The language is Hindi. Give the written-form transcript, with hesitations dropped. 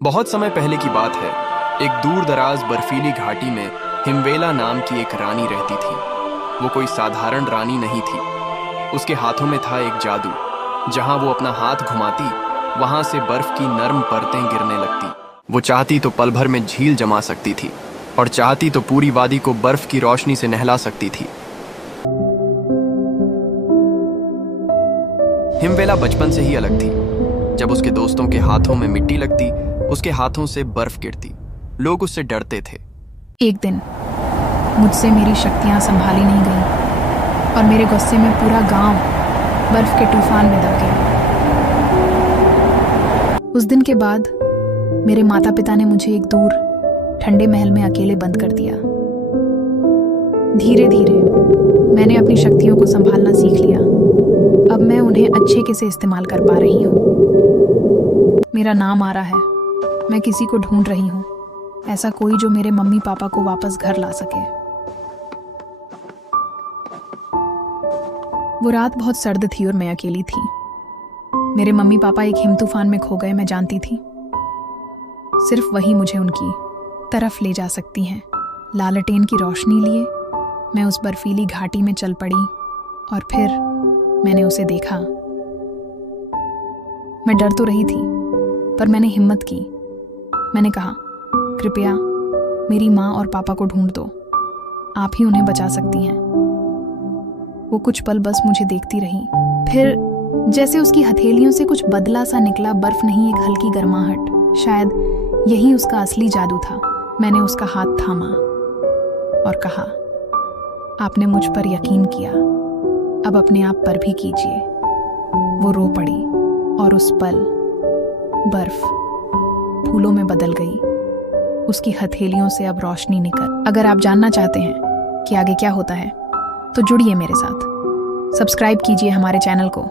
बहुत समय पहले की बात है। एक दूर दराज बर्फीली घाटी में हिमवेला नाम की एक रानी रहती थी। वो कोई साधारण रानी नहीं थी। उसके हाथों में था एक जादू। जहां वो अपना हाथ घुमाती, वहां से बर्फ की नर्म परतें गिरने लगती। वो चाहती तो पल भर में झील जमा सकती थी और चाहती तो पूरी वादी को बर्फ की रोशनी से नहला सकती थी। हिमवेला बचपन से ही अलग थी। जब उसके दोस्तों के हाथों में मिट्टी लगती, उसके हाथों से बर्फ गिरती। लोग उससे डरते थे। एक दिन मुझसे मेरी शक्तियां संभाली नहीं गईं और मेरे गुस्से में पूरा गांव बर्फ के तूफान में दब गया। उस दिन के बाद मेरे माता पिता ने मुझे एक दूर ठंडे महल में अकेले बंद कर दिया। धीरे धीरे मैंने अपनी शक्तियों को संभालना सीख लिया। अब मैं उन्हें अच्छे से इस्तेमाल कर पा रही हूँ। मेरा नाम आ रहा है। मैं किसी को ढूंढ रही हूँ, ऐसा कोई जो मेरे मम्मी पापा को वापस घर ला सके। वो रात बहुत सर्द थी और मैं अकेली थी। मेरे मम्मी पापा एक हिम तूफान में खो गए, मैं जानती थी। सिर्फ वही मुझे उनकी तरफ ले जा सकती हैं। लालटेन की रोशनी लिए मैं उस बर्फीली घाटी में चल पड़ी और फिर मैंने उसे देखा। मैं डर तो रही थी, पर मैंने हिम्मत की। मैंने कहा, कृपया मेरी माँ और पापा को ढूंढ दो, आप ही उन्हें बचा सकती हैं। वो कुछ पल बस मुझे देखती रही। फिर जैसे उसकी हथेलियों से कुछ बदला सा निकला, बर्फ नहीं, एक हल्की गर्माहट। शायद यही उसका असली जादू था। मैंने उसका हाथ थामा और कहा, आपने मुझ पर यकीन किया, अब अपने आप पर भी कीजिए। वो रो पड़ी और उस पल बर्फ फूलों में बदल गई। उसकी हथेलियों से अब रोशनी निकल। अगर आप जानना चाहते हैं कि आगे क्या होता है तो जुड़िए मेरे साथ। सब्सक्राइब कीजिए हमारे चैनल को।